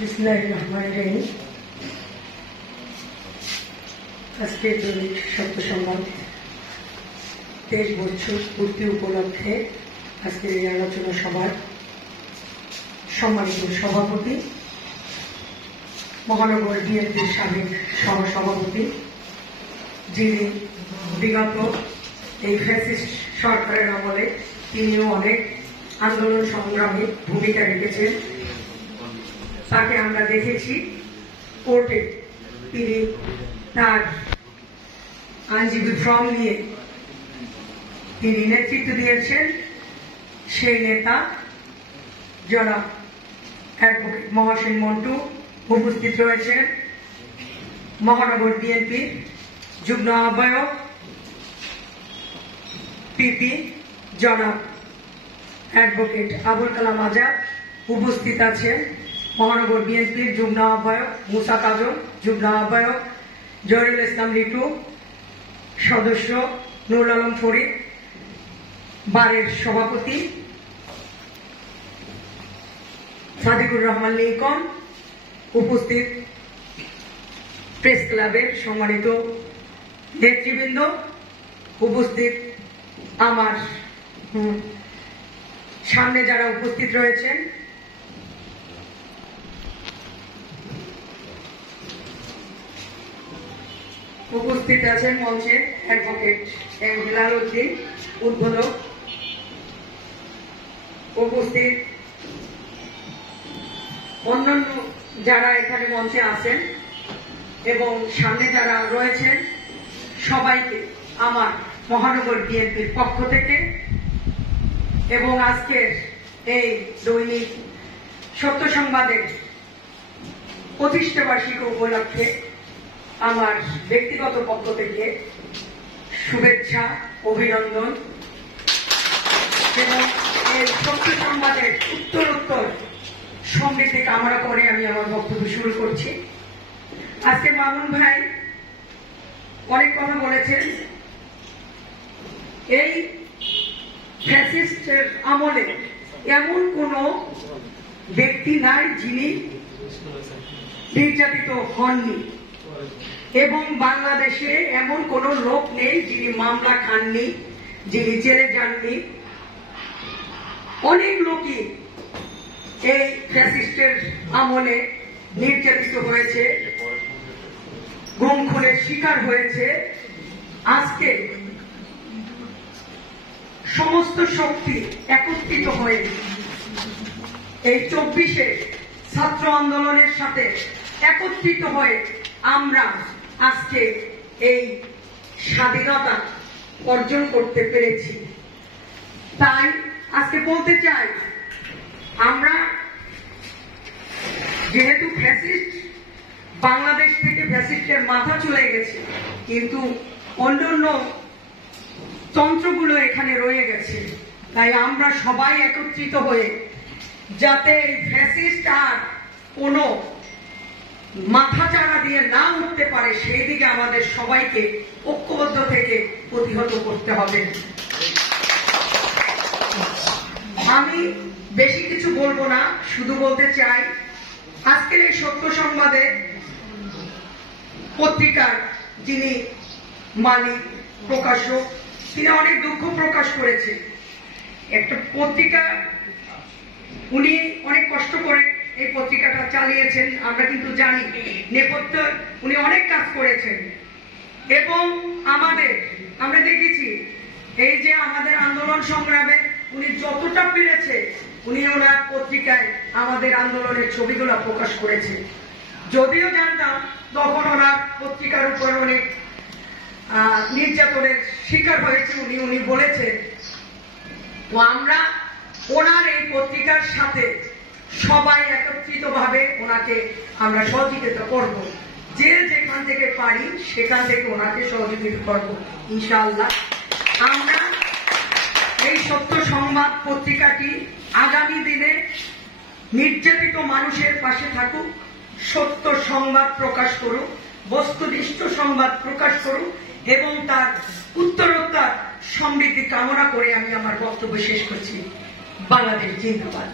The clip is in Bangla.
বিসমিল্লাহিররহমানিররহিম। আজকের দৈনিক সত্য সংবাদ 23 বছর পূর্তি উপলক্ষে আজকের এই আলোচনা সভার সম্মানিত সভাপতি, মহানগর বিএনপির সাবেক সহসভাপতি, যিনি বিগত এই ফ্যাসিস্ট সরকারের আমলে তিনিও অনেক আন্দোলন সংগ্রামে ভূমিকা রেখেছেন। তাকে আমরা দেখেছি কোর্টে তিনি তার আইনজীবী ফর্ম নিয়ে তিনি নেতৃত্ব দিয়েছেন। সেই নেতা জনাব অ্যাডভোকেট মহাসেন মন্টু উপস্থিত রয়েছেন। মহানগর বিএনপির যুগ্ম আহ্বায়ক পিপি জনাব অ্যাডভোকেট আবুল কালাম আজাদ উপস্থিত আছেন। মহানগর বিএনপির যুগ্ম আহ্বায়ক মুসা কাজল, যুগ্ম আহ্বায়ক জহিরুল ইসলাম লিটু, সদস্য নুরুল আলম ফরিদ, বারের সভাপতি সাদিকুর রহমান লিকন, উপস্থিত প্রেস ক্লাবের সম্মানিত নেতৃবৃন্দ, উপস্থিত আমার সামনে যারা উপস্থিত রয়েছেন, উপস্থিত আছেন মঞ্চে অ্যাডভোকেট এম হেলাল উদ্দিন উদ্বোধক, উপস্থিত অন্যান্য যারা এখানে মঞ্চে আছেন এবং সামনে যারা রয়েছেন, সবাইকে আমার মহানগর বিএনপির পক্ষ থেকে এবং আজকের এই দৈনিক সত্য সংবাদের প্রতিষ্ঠা বার্ষিকী উপলক্ষে আমার ব্যক্তিগত পক্ষ থেকে শুভেচ্ছা, অভিনন্দন এবং এই সত্য সংবাদের উত্তরোত্তর সমৃদ্ধি কামনা করে আমি আমার বক্তব্য শুরু করছি। আজকে মামুন ভাই অনেক কথা বলেছেন। এই ফ্যাসিস্টের আমলে এমন কোন ব্যক্তি নাই যিনি নির্যাতিত হননি এবং বাংলাদেশে এমন কোন লোক নেই যিনি মামলা খাননি, যিনি জেলে যাননি। অনেক লোকই এই ফ্যাসিস্টের আমলে নির্যাতিত হয়েছে, গুম খুনের শিকার হয়েছে। আজকে সমস্ত শক্তি একত্রিত হয়ে এই 24-এ ছাত্র আন্দোলনের সাথে একত্রিত হয়ে আমরা আজকে এই স্বাধীনতা অর্জন করতে পেরেছি। তাই আজকে বলতে চাই, আমরা যেহেতু ফ্যাসিস্ট, বাংলাদেশ থেকে ফ্যাসিস্টের মাথা চলে গেছে, কিন্তু অন্যান্য তন্ত্রগুলো এখানে রয়ে গেছে। তাই আমরা সবাই একত্রিত হয়ে যাতে এই ফ্যাসিস্ট আর কোনো মাথাচাড়া দিয়ে না উঠতে পারে, সেই দিকে আমাদের সবাইকে ঐক্যবদ্ধ থেকে প্রতিহত করতে হবে। আমি বেশি কিছু বলবো না, শুধু বলতে চাই আজকের এই সত্য সংবাদে পত্রিকার যিনি মালিক প্রকাশক, তিনি অনেক দুঃখ প্রকাশ করেছেন। একটা পত্রিকা উনি অনেক কষ্ট করে এই পত্রিকাটা চালিয়েছেন, আমরা কিন্তু জানি নেপথ্য উনি অনেক কাজ করেছেন এবং আমরা দেখেছি এই যে আমাদের আন্দোলন সংগ্রামে উনি যতটা পেরেছে উনি ওনার পত্রিকায় আমাদের আন্দোলনের ছবিগুলো প্রকাশ করেছে। যদিও জানতাম তখন ওনার পত্রিকার উপর অনেক নির্যাতনের শিকার হয়েছে, উনি বলেছেন। তো আমরা ওনার এই পত্রিকার সাথে সবাই একত্রিত ভাবে ওনাকে আমরা সহযোগিতা করব, যে যেখান থেকে পারি সেখান থেকে ওনাকে সহযোগিতা করব ইনশাআল্লাহ। আমরা এই সত্য সংবাদ পত্রিকাটি আগামী দিনে নির্যাতিত মানুষের পাশে থাকুক, সত্য সংবাদ প্রকাশ করুক, বস্তুনিষ্ঠ সংবাদ প্রকাশ করুক এবং তার উত্তরোত্তর সমৃদ্ধি কামনা করে আমি আমার বক্তব্য শেষ করছি। বাংলাদেশ জিন্দাবাদ।